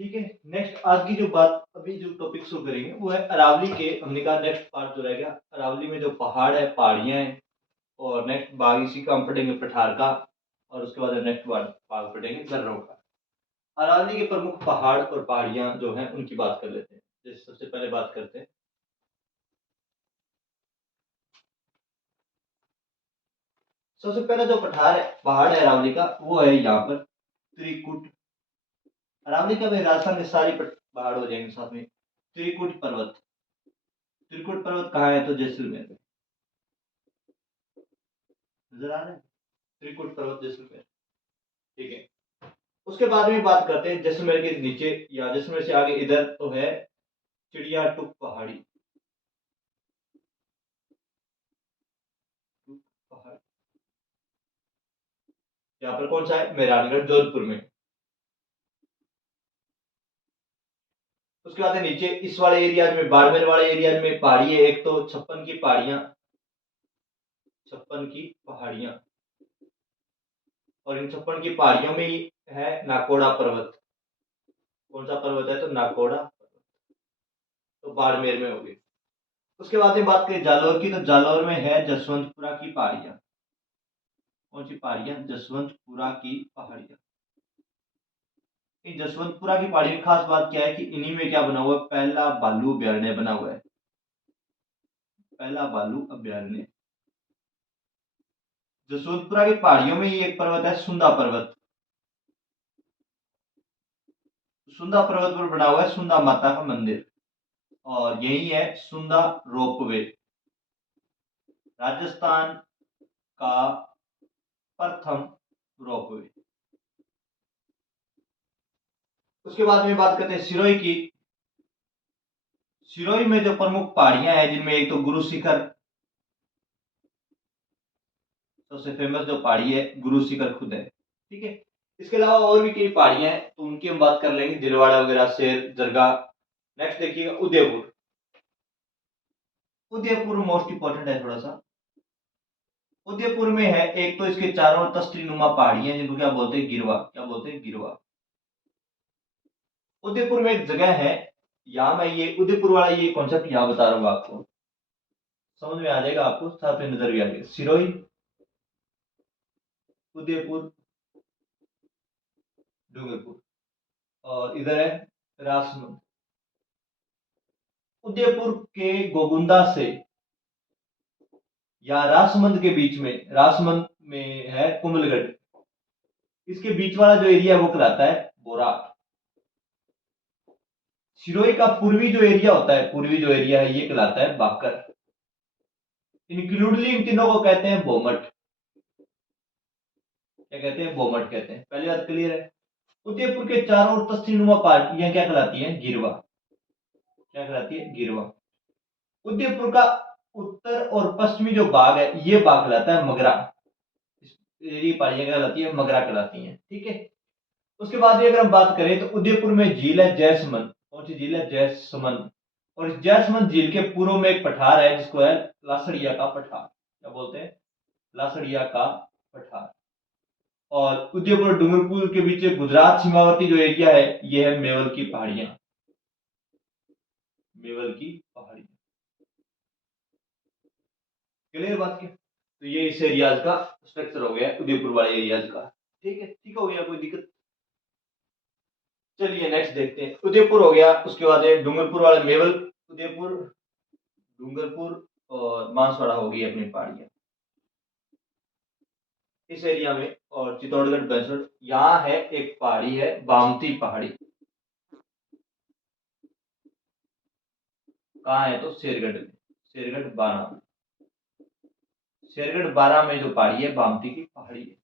ठीक है। नेक्स्ट आज की जो बात अभी जो टॉपिक शुरू करेंगे वो है अरावली के। हमने कहा नेक्स्ट पार्ट जो रह गया अरावली में जो पहाड़ है पहाड़ियाँ हैं, और नेक्स्ट भाग इसी का हम पढ़ेंगे पठार का, और उसके बाद नेक्स्ट भाग पढ़ेंगे दर्रों का। अरावली के प्रमुख पहाड़ और पहाड़ियाँ जो हैं उनकी बात कर लेते हैं। जैसे सबसे पहले बात करते हैं, सबसे पहले जो पठार है पहाड़ है अरावली का वो है यहाँ पर त्रिकुट। अरावली का भाई राजस्थान के सारी पहाड़ हो जाएंगे साथ में। त्रिकुट पर्वत, त्रिकुट पर्वत कहाँ है तो जैसलमेर में। नजर आ रहा है त्रिकुट पर्वत जैसलमेर। ठीक है। उसके बाद में बात करते हैं जैसलमेर के नीचे या जैसलमेर से आगे इधर तो है चिड़िया टुक पहाड़ी। टुक पहाड़ यहाँ पर कौन सा है, मेहरानगढ़ जोधपुर में। उसके बाद है नीचे इस वाले एरिया में बाड़मेर वाले एरिया में पहाड़ी है एक तो छप्पन की पहाड़ियां, छप्पन की पहाड़ियां। और इन छप्पन की पहाड़ियों में ही है नाकोड़ा पर्वत। कौन सा पर्वत है तो नाकोड़ा पर्वत, तो बाड़मेर में होगी। उसके बाद में बात करें जालौर की तो जालौर में है जसवंतपुरा की पहाड़ियां। कौन सी पहाड़ियां, जसवंतपुरा की पहाड़ियां। इन जसवंतपुरा की पहाड़ी की खास बात क्या है कि इन्हीं में क्या बना हुआ है, पहला भालू अभ्यारण्य बना हुआ है। पहला भालू अभ्यारण्य जसवंतपुरा की पहाड़ियों में ही एक पर्वत है सुंदा पर्वत। सुंदा पर्वत पर बना हुआ है सुंदा माता का मंदिर, और यही है सुंदा रोपवे, राजस्थान का प्रथम रोपवे। उसके बाद में बात करते हैं सिरोही की। सिरोही में जो प्रमुख पहाड़ियां हैं जिनमें एक तो गुरु शिखर, सबसे फेमस जो पहाड़ी है गुरु शिखर खुद है। ठीक है। इसके अलावा और भी कई पहाड़ियां हैं तो उनकी हम बात कर लेंगे, दिलवाड़ा वगैरह, शेर, जरगा। नेक्स्ट देखिएगा उदयपुर। उदयपुर मोस्ट इंपॉर्टेंट है थोड़ा सा। उदयपुर में है एक तो इसके चारों ओर तख्ती नुमा पहाड़ियां जिनको क्या बोलते हैं, गिरवा। क्या बोलते हैं, गिरवा। उदयपुर में एक जगह है, यहाँ मैं ये उदयपुर वाला ये कॉन्सेप्ट यहाँ बता रहा हूँ आपको, समझ में आ जाएगा आपको, साथ में नजर भी आ जाएगा। सिरोही, उदयपुर, डूंगरपुर, और इधर है राजसमंद। उदयपुर के गोगुंदा से या राजसमंद के बीच में, राजसमंद में है कुंभलगढ़, इसके बीच वाला जो एरिया है वो कहलाता है बोरा। सिरोही का पूर्वी जो एरिया होता है, पूर्वी जो एरिया है ये कहलाता है बाकर। इंक्लूडली इन तीनों को कहते हैं बोमट। क्या कहते हैं, बोमट कहते हैं। पहली बात क्लियर है। उदयपुर के चारों ओर तस्तीनुमा पहाड़ियां क्या कहलाती हैं, गिरवा। क्या कहलाती है, गिरवा। उदयपुर का उत्तर और पश्चिमी जो भाग है ये भाग कहलाता है मगरा। ये पहाड़ियां क्या कहलाती है, मगरा कहलाती हैं। ठीक है। उसके बाद अगर हम बात करें तो उदयपुर में झील है जैसमंद। कौन सी झील है, जैसमंद। और इस जैसमंद झील के पूर्व में एक पठार है जिसको है लासड़िया का पठार। क्या बोलते हैं, लासड़िया का पठार। और उदयपुर और डूंगरपुर के बीच गुजरात सीमावर्ती जो एरिया है ये है मेवल की पहाड़ियां। मेवल की पहाड़ियां। क्लियर बात क्या, तो ये इस एरियाज का स्ट्रक्चर हो गया उदयपुर वाले एरियाज का। ठीक है, ठीक हो गया, कोई दिक्कत। चलिए नेक्स्ट देखते हैं। उदयपुर हो गया, उसके बाद है डूंगरपुर वाले मेवल, उदयपुर, डूंगरपुर, और बांसवाड़ा हो गई अपनी पहाड़ियां इस एरिया में। और चित्तौड़गढ़ बैंसठ, यहाँ है एक पहाड़ी है बामती पहाड़ी। कहाँ है तो शेरगढ़ में, शेरगढ़ 12, शेरगढ़ 12 में जो पहाड़ी है बामती की पहाड़ी है।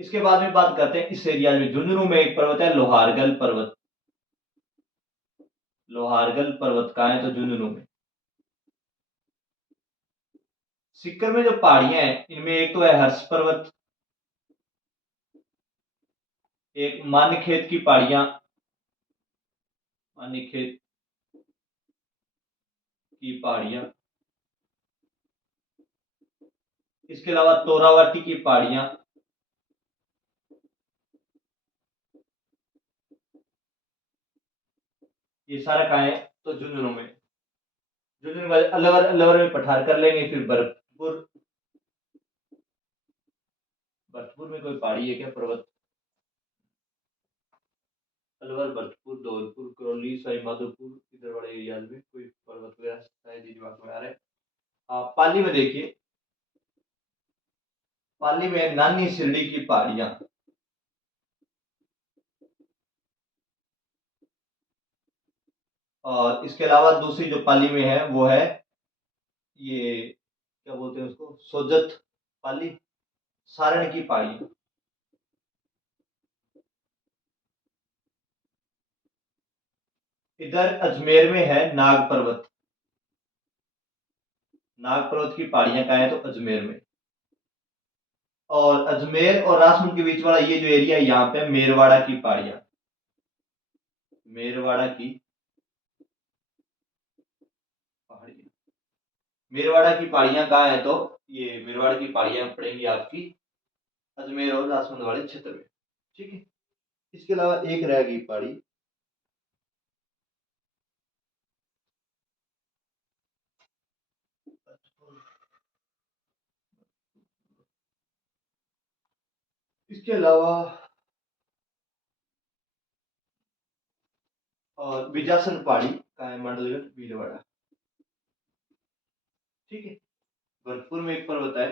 इसके बाद में बात करते हैं इस एरिया में झुंझुनू में एक पर्वत है लोहारगल पर्वत। लोहारगल पर्वत कहाँ है तो झुंझुनू में। सिक्कर में जो पहाड़ियां हैं इनमें एक तो है हर्ष पर्वत, एक मान्यखेत की पहाड़ियां, मान्यखेत की पहाड़ियां। इसके अलावा तोरावटी की पहाड़ियां, ये सारा कहाँ है, तो झुंझुनू में। झुंझुनू के बाद अलवर, अलवर में पठार कर लेंगे, फिर भरतपुर। भरतपुर में कोई पहाड़ी है क्या, पर्वत? अलवर, भरतपुर, धौलपुर, करौली, सवाई माधोपुर, इधर वाले एरियाज में कोई पर्वत वगैरह शायद ही दिमाग में आ रहा है। पाली में देखिए, पाली में नानी शिरडी की पहाड़ियां। और इसके अलावा दूसरी जो पाली में है वो है, ये क्या बोलते हैं उसको, सोजत पाली, सारण की पहाड़ी। इधर अजमेर में है नाग पर्वत। नाग पर्वत की पहाड़ियां कहाँ है, तो अजमेर में। और अजमेर और राजसमंद के बीच वाला ये जो एरिया है, यहाँ पे मेरवाड़ा की पहाड़ियां। मेरवाड़ा की पहाड़ियां। मेरवाड़ा की पहाड़ियां कहाँ है, तो ये मेरवाड़ा की पहाड़ियां पड़ेंगी आपकी अजमेर और राजसमंद वाले क्षेत्र में। ठीक है। इसके अलावा एक रह गई पहाड़ी, इसके अलावा और बिजासन पहाड़ी का है, मंडलगढ़ भीलवाड़ा। ठीक है। भरतपुर में एक पर्वत है,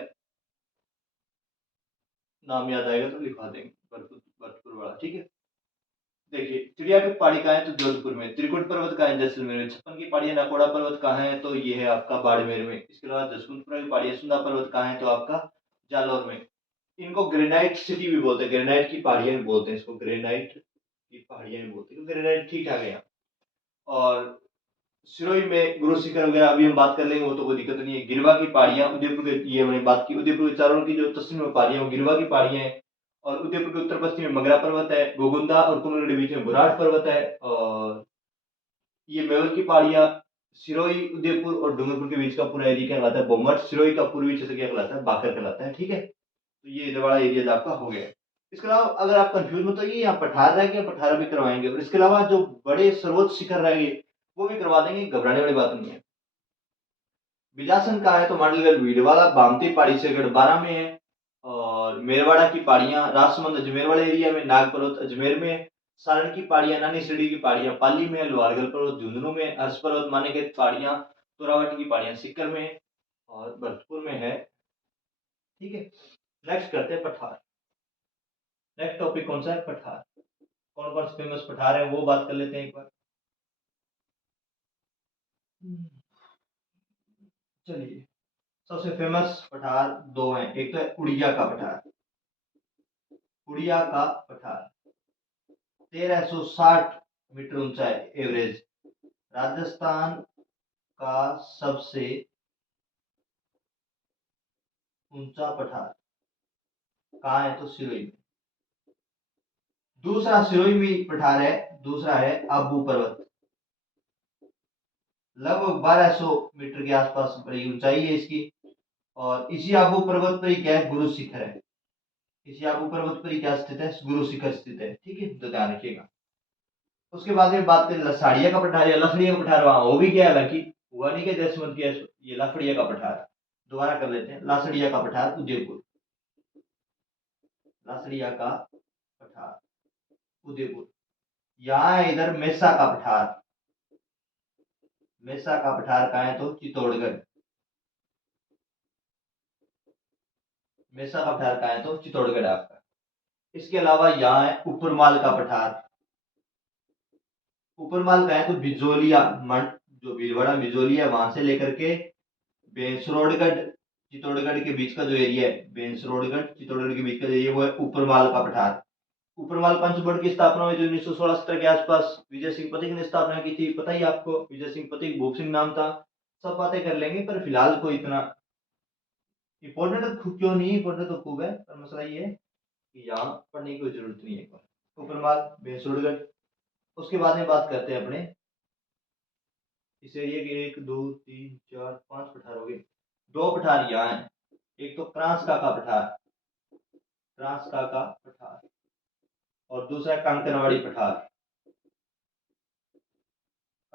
नाम याद आएगा तो लिखवा देंगे, भरतपुर, भरतपुर वाला। ठीक है। देखिए, चिड़ियाटूप पहाड़ी कहाँ है, तो जोधपुर में। त्रिकुट पर्वत कहाँ है, जैसलमेर में। छप्पन की पहाड़ी नकोड़ा पर्वत कहाँ है, तो ये है आपका बाड़मेर में। इसके अलावा जसवंतपुरा की पहाड़ी सुंदा पर्वत कहाँ है, तो आपका जालौर में। इनको ग्रेनाइट सिटी भी बोलते हैं, ग्रेनाइट की पहाड़ियां भी बोलते हैं इसको, ग्रेनाइट की पहाड़ियां भी बोलते हैं, ग्रेनाइट ठीक ठाक है। और सिरोही में गुरु शिखर वगैरह अभी हम बात कर लेंगे, वो तो कोई दिक्कत नहीं है। गिरवा की पहाड़ियां उदयपुर के, ये हमने बात की, उदयपुर के चारों की जो पश्चिम में पहाड़ियां वो गिरवा की पहाड़ियां हैं। और उदयपुर के उत्तर पश्चिम में मगरा पर्वत है, गोगुंदा और कुनलगढ़ के बीच में बुराट पर्वत है। और ये मेवल की पहाड़ियां, सिरोही, उदयपुर और डूंगरपुर के बीच का पूरा एरिया क्या कहलाता है, बोमट। सिरोही का पूर्वी क्षेत्र क्या कहलाता है, बाकर कहलाता है। ठीक है। तो ये इधर वाला एरिया आपका हो गया। इसके अलावा अगर आप कंफ्यूज मत होइए, यहाँ पठार रह गया, पठार भी करवाएंगे। और इसके अलावा जो बड़े सर्वोच्च शिखर रह गए वो भी करवा देंगे, घबराने वाली बात नहीं है। बिजासन का है, तो मांडलगढ़ भीलवाड़ा बामती पहाड़ी से गढ़ 12 में है। और मेरवाड़ा की पहाड़ियां राजसमंद अजमेर वाले एरिया में, नाग पर्वत अजमेर में है। सारण की पहाड़ियां नानी सीढ़ी की पहाड़ियां पाली में है। लोहारगढ़ पर्वत झुंझुनू में है। हर्ष पर्वत माने के पहाड़ियां तोरावट की पहाड़ियां सीकर में है। और भरतपुर में है। ठीक है। नेक्स्ट करते हैं पठार। नेक्स्ट टॉपिक कौन सा है, पठार। कौन कौन से फेमस पठार है वो बात कर लेते हैं एक बार। चलिए, सबसे फेमस पठार दो हैं। एक तो है उड़िया का पठार। उड़िया का पठार 1360 मीटर ऊंचा है एवरेज। राजस्थान का सबसे ऊंचा पठार कहाँ है, तो सिरोही में। दूसरा सिरोही में पठार है, दूसरा है आबू पर्वत। लगभग 1200 मीटर के आसपास बड़ी ऊंचाई है इसकी। और इसी आबू पर्वत पर ही क्या है, गुरु शिखर है। इसी आबू पर्वत पर ही क्या स्थित है, गुरु शिखर स्थित है। ठीक है, तो ध्यान रखिएगा। उसके बाद में बात करें लसाड़िया का पठार, या लसड़िया का पठार, वहां वो भी क्या है, हालांकि हुआ नहीं क्या जसवंत के, ये लफड़िया का पठार। दोबारा कर लेते हैं, लासड़िया का पठार उदयपुर। लासड़िया का पठार उदयपुर। यहाँ है इधर मेसा का पठार। मेसा का पठार कहाँ है, तो चित्तौड़गढ़। मेसा का पठार कहाँ है, तो चित्तौड़गढ़ आपका। इसके अलावा यहाँ है उपरमाल का पठार। उपरमाल कहाँ है, तो बिजोलिया मंड, जो भीलवाड़ा बिजोलिया है वहां से लेकर के बेंसरोडगढ़ चित्तौड़गढ़ के बीच का जो एरिया है, बेंसरोडगढ़ चित्तौड़गढ़ के बीच का जो एरिया, वो है उपरमाल का पठार। उपरमाल पंचमढ़ की स्थापना हुई जो 1916-17 के आसपास विजय सिंह पथिक ने स्थापना की थी। पता ही आपको, विजय सिंह पथिक, भूप सिंह नाम था। सब बातें कर लेंगे, पर फिलहाल कोई इतना इंपॉर्टेंट क्यों नहीं, इंपॉर्टेंट तो खूब है, पर मसला ये है कि यहाँ पढ़ने की कोई जरूरत नहीं है। उपरमाल, बेंसरोडगढ़। उसके बाद में बात करते हैं अपने इस एरिया के, 1 2 3 4 5 पठार हो गए। दो पठार यहाँ है, एक तो क्रांसका का पठार, क्रांसका का पठार, और दूसरा कंकरवाड़ी पठार।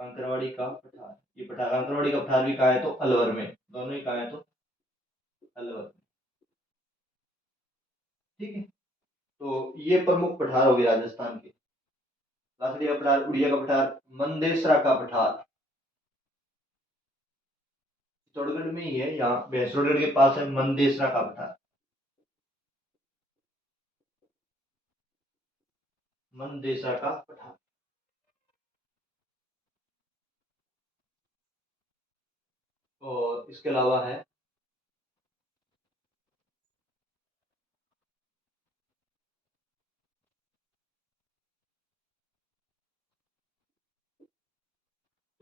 कांकरवाड़ी का पठार, ये पठार कांकरवाड़ी का पठार भी कहाँ है तो अलवर में, दोनों ही कहाँ है तो अलवर में। ठीक है, तो ये प्रमुख पठार हो गए राजस्थान के। लाखड़ी का पठार, उड़िया का पठार, मंदेसरा का पठार चित्तौड़गढ़ में ही है, यहाँ भैंसरोडगढ़ के पास है मंदेसरा का पठार। मंदेसरा का पठार। और इसके अलावा है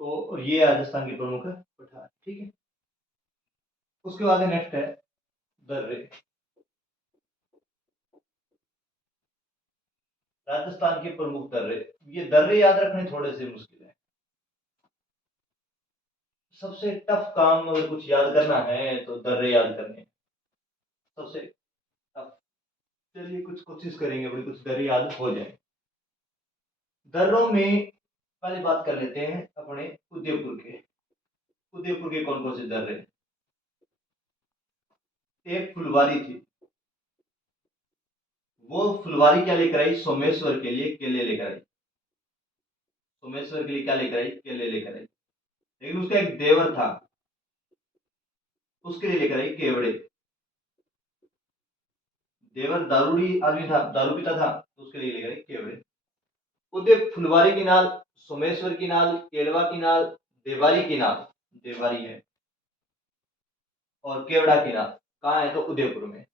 तो ये राजस्थान के प्रमुख पठार। ठीक है, उसके बाद नेक्स्ट है दर्रे। राजस्थान के प्रमुख दर्रे, ये दर्रे याद रखने थोड़े से मुश्किल है। सबसे टफ काम अगर कुछ याद करना है तो दर्रे याद करने सबसे टफ। चलिए कुछ कोशिश करेंगे अपनी, कुछ दर्रे याद हो जाए। दर्रों में पहले बात कर लेते हैं अपने उदयपुर के। उदयपुर के कौन कौन से दर्रे? एक फुलवारी थी, वो फुलवारी क्या लेकर आई? सोमेश्वर के लिए केले लेकर आई। सोमेश्वर के लिए क्या लेकर आई? केले लेकर आई। लेकिन उसका एक देवर था, उसके लिए लेकर आई केवड़े। देवर दारूड़ी आदमी था, दारू पीता था, तो उसके लिए लेकर आई केवड़े। उदय फुलवारी की नाल, सोमेश्वर की नाल, केलवा की नाल, देवारी की नाल, देवारी है, और केवड़ा की नाल कहाँ है तो उदयपुर में।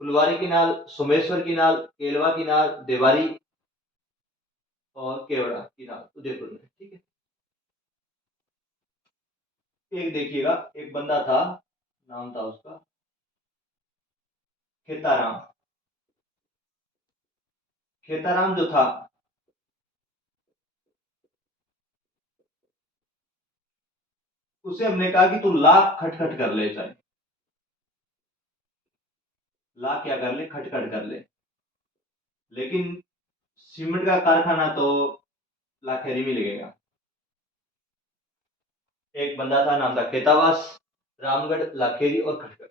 फुलवारी की नाल, सोमेश्वर की नाल, केलवा की नाल, देवारी और केवड़ा की नाल उदयपुर में। ठीक है, एक देखिएगा, एक बंदा था, नाम था उसका खेताराम। खेताराम जो था, उसे हमने कहा कि तू लाख खटखट कर ले, चाहे लाख क्या कर ले, खटखट कर ले। लेकिन सीमेंट का कारखाना तो लाखेरी में लगेगा। एक बंदा था, नाम था खेतावास, रामगढ़, लाखेरी और खटखट।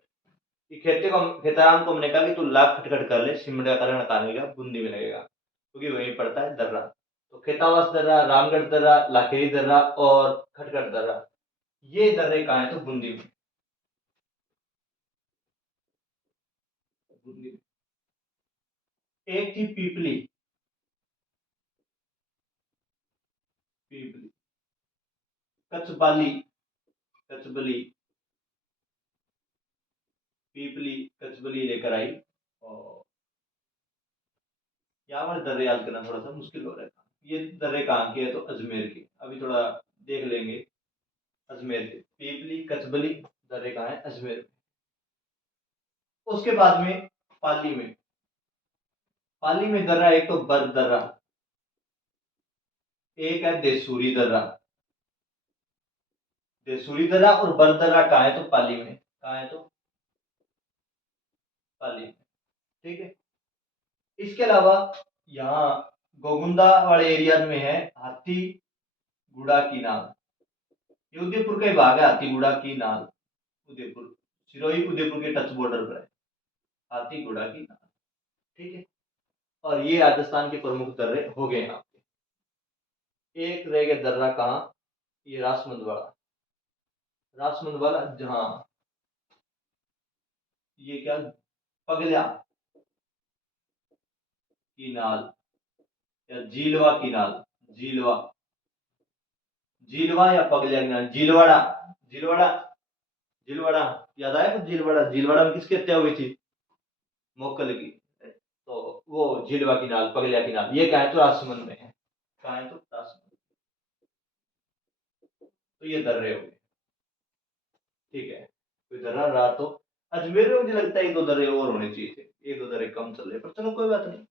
कि खेताराम को हमने कहा कि तू लाख खटखट कर ले, सीमेंट का कारखाना कहाँ लगेगा? बूंदी में लगेगा, क्योंकि वहीं पड़ता है दर्रा। तो खेतावास दर्रा, रामगढ़ दर्रा, लाखेरी दर्रा और खटखट दर्रा, ये दर्रे कहाँ है तो बूंदी में। बूंदी में। एक थी पीपली, पीपली, कचबाली, कचबली, पीपली, कचबली लेकर आई। और यहाँ पर दर्रे याद करना थोड़ा सा मुश्किल हो रहा है। ये दर्रे कहाँ के है तो अजमेर के, अभी थोड़ा देख लेंगे। अजमेर के पीपली कचबली दर्रे कहाँ है? अजमेर में। उसके बाद में पाली में, पाली में दर्रा एक तो बर्द दर्रा, एक है देसूरी दर्रा। देसूरी दर्रा और बर्द दर्रा कहाँ है तो पाली में, कहाँ है तो पाली में। ठीक है, इसके अलावा यहाँ गोगुंदा वाले एरिया में है हाथी गुड़ा की नाल। ये उदयपुर का ही भाग है, हाथी गुड़ा की नाल। उदयपुर, सिरोही उदयपुर के टच बॉर्डर पर है हाथी गुड़ा की नाल। ठीक है, और ये राजस्थान के प्रमुख दर्रे हो गए यहाँ पे। एक रह गया दर्रा कहाँ? ये रासमंद वाला, रासमंद वाला जहाँ, ये क्या, पगल्या की नाल या झीलवा की नाल, झीलवा, झीलवा या पगल्या की नाल, झीलवाड़ा, झीलवाड़ा, झीलवाड़ा याद आया कुछ? झीलवाड़ा, झीलवाड़ा में किसकी हत्या हुई थी? मोकल की। तो वो झीलवा की नाल, पगल्या की नाल, ये क्या है तो राजसमंद में है। कहाँ है तो राजसमंद। तो ये दर्रे हो गए। ठीक है, कोई दर्रा रहा तो अजमेर में मुझे लगता है एक दो दर्रे और होने चाहिए थे, एक दो दर्रे कम चल रहे, पर चलो कोई बात नहीं।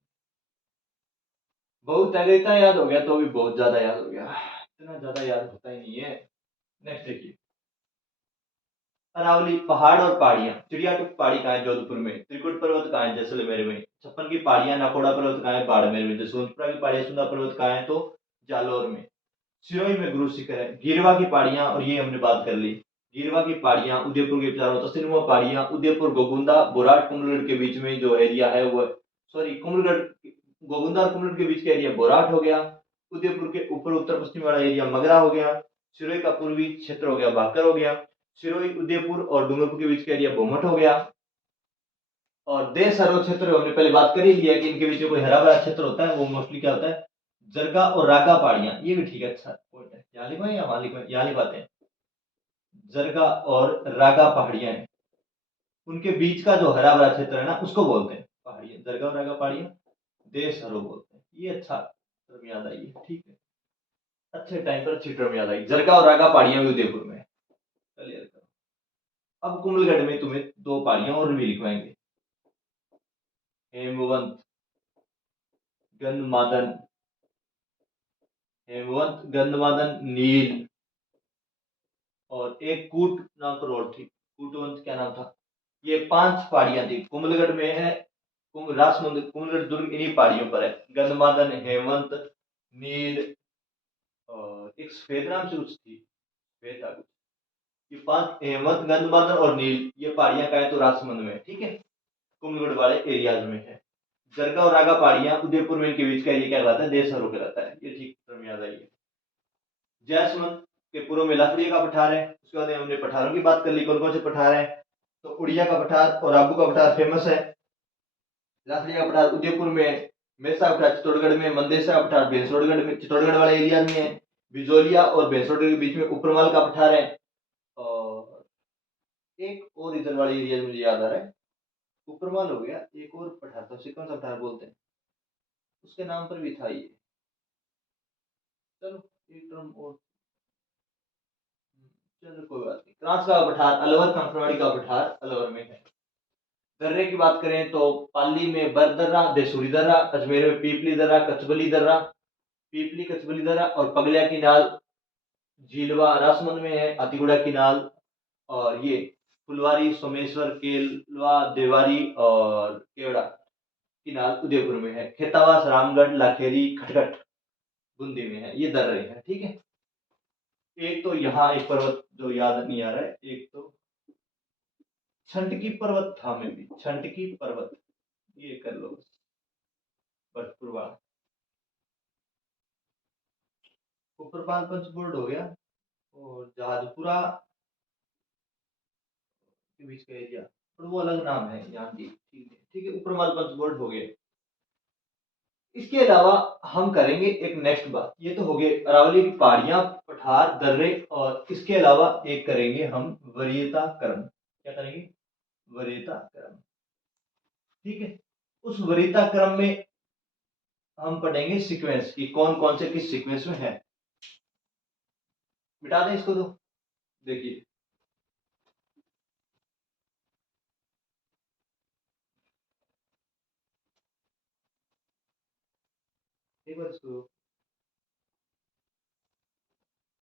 बहुत है, इतना याद हो गया तो भी बहुत ज्यादा याद हो गया, इतना ज्यादा याद होता ही नहीं है। नेक्स्ट देखिए, अरावली पहाड़ और पहाड़ियां। चिड़ियाटुप पहाड़ी कहाँ है? जोधपुर में। त्रिकुट पर्वत कहाँ है? जैसलमेर में। छप्पन की पहाड़ियां, नाकोड़ा पर्वत कहाँ है? बाड़मेर में। जसवंतपुरा की पहाड़ियां, सुंदा पर्वत कहाँ है तो जालौर में। सिरोही में गुरु शिखर है, गिरवा की पहाड़ियां, और ये हमने बात कर ली। गिरवा की पहाड़ियां, उदयपुर के चारों तस्वीनुमा पहाड़ियां, उदयपुर गोगुंदा बोराट कुमलगढ़ के बीच में जो एरिया है वो, सॉरी कुमलगढ़, गोगुंदा और कुमलगढ़ के बीच का एरिया बोराट हो गया। उदयपुर के ऊपर उत्तर पश्चिम वाला एरिया मगरा हो गया। सिरोही का पूर्वी क्षेत्र हो गया भाकर हो गया। सिरोही, उदयपुर और डूंगरपुर के बीच का एरिया बोमट हो गया। और देश सरोवर क्षेत्र हमने पहले बात कर ही लिया कि इनके बीच में कोई हरा भरा क्षेत्र होता है, वो मोस्टली क्या होता है, जरगा और रागा पहाड़ियां। ये भी ठीक है, अच्छा पॉइंट है। यहाँ लिखा है या वहां लिखा है? यहाँ लिखवाते हैं, जरगा और रागा पहाड़ियां हैं, उनके बीच का जो हरा भरा क्षेत्र है ना, उसको बोलते हैं पहाड़ियां, जरगा और रागा पहाड़ियां देश सरोवर बोलते हैं। ये अच्छा टर्म याद आई है, ठीक है, अच्छे टाइम पर अच्छी टर्म याद आई। जरगा और रागा पहाड़ियां भी उदयपुर में है, क्लियर करो। अब कुंभलगढ़ में तुम्हें दो पहाड़ियां और भी लिखवाएंगे, हेमवंत गंधमादन, हेमवंत गंधमादन नील, और एक कूट नाम पर और थी, कूटवंत क्या नाम था। ये 5 पहाड़ियां थी, कुंभलगढ़ में है। राजसमंद, कुंभलगढ़ दुर्ग इन्हीं पहाड़ियों पर है। गंधमादन, हेमंत, नील, और एक सफेद नाम से कुछ थी, सफेद था कुछ। ये 5, हेमंत, गंधमादन और नील, ये पहाड़ियां का है तो राजसमंद में है, ठीक है, कुंभलगढ़ वाले एरियाज में है। जरगा और रागा पहाड़ियां उदयपुर में, इनके बीच का एरिया क्या कहलाता है, देशहरों कहलाता है। ये ठीक टर्म याद आई है। जैसमंद के पूर्व में लाखड़िया का पठार है। उसके बाद हमने पठारों की बात कर ली, कौन कौन से पठार है, तो उड़िया का पठार और आबू का पठार फेमस है। लाखड़िया का पठार उदयपुर में, मेसा का पठार चित्तौड़गढ़ में, मंदेसरा का पठार भैंसोड़गढ़ में, चित्तौड़गढ़ वाले एरिया में है। बिजोलिया और भैंसोड़गढ़ के बीच में उपरमाल का पठार है। और एक और इधर वाले एरिया मुझे याद आ रहा है, उपरमाल हो गया, एक और पठार था, उसे कौन सा पठार बोलते हैं, उसके नाम पर भी था ये। चलो एक टर्म और, चलो कोई बात नहीं। क्रांस का पठार अलवर, कंकरवाड़ी का पठार अलवर में है। दर्रे की बात करें तो पाली में बरदर्रा, देसूरी दर्रा, अजमेर में पीपली दर्रा, कचबली दर्रा, पीपली कचबली दर्रा, और पगलिया की नाल, झीलवा राजसमंद में है, हाथीगुड़ा की नाल, और ये फुलवारी, सोमेश्वर, केलवा, देवारी और केवड़ा की नाल उदयपुर में है। खेतावास, रामगढ़, लाखेरी, खटखट बूंदी में है। ये दर्रे हैं, ठीक है। एक तो यहाँ एक पर्वत जो याद नहीं आ रहा है, एक तो छंटकी पर्वत था में भी, छंटकी पर्वत, ये कर लो, बटपुरवा, ऊपरपाल पंचकोट हो गया, और जहाजपुरा के बीच का एरिया, और वो अलग नाम है यहाँ की, ठीक है, ठीक है, ऊपरमाल पंचकोट हो गए। इसके अलावा हम करेंगे एक नेक्स्ट बात, ये तो हो गए अरावली की पहाड़ियां, पठार, दर्रे, और इसके अलावा एक करेंगे हम वरीयता क्रम। क्या करेंगे? वरीयता क्रम, ठीक है। उस वरीयता क्रम में हम पढ़ेंगे सीक्वेंस की, कौन कौन से किस सीक्वेंस में है। मिटा दें इसको तो, देखिए एक बार इसको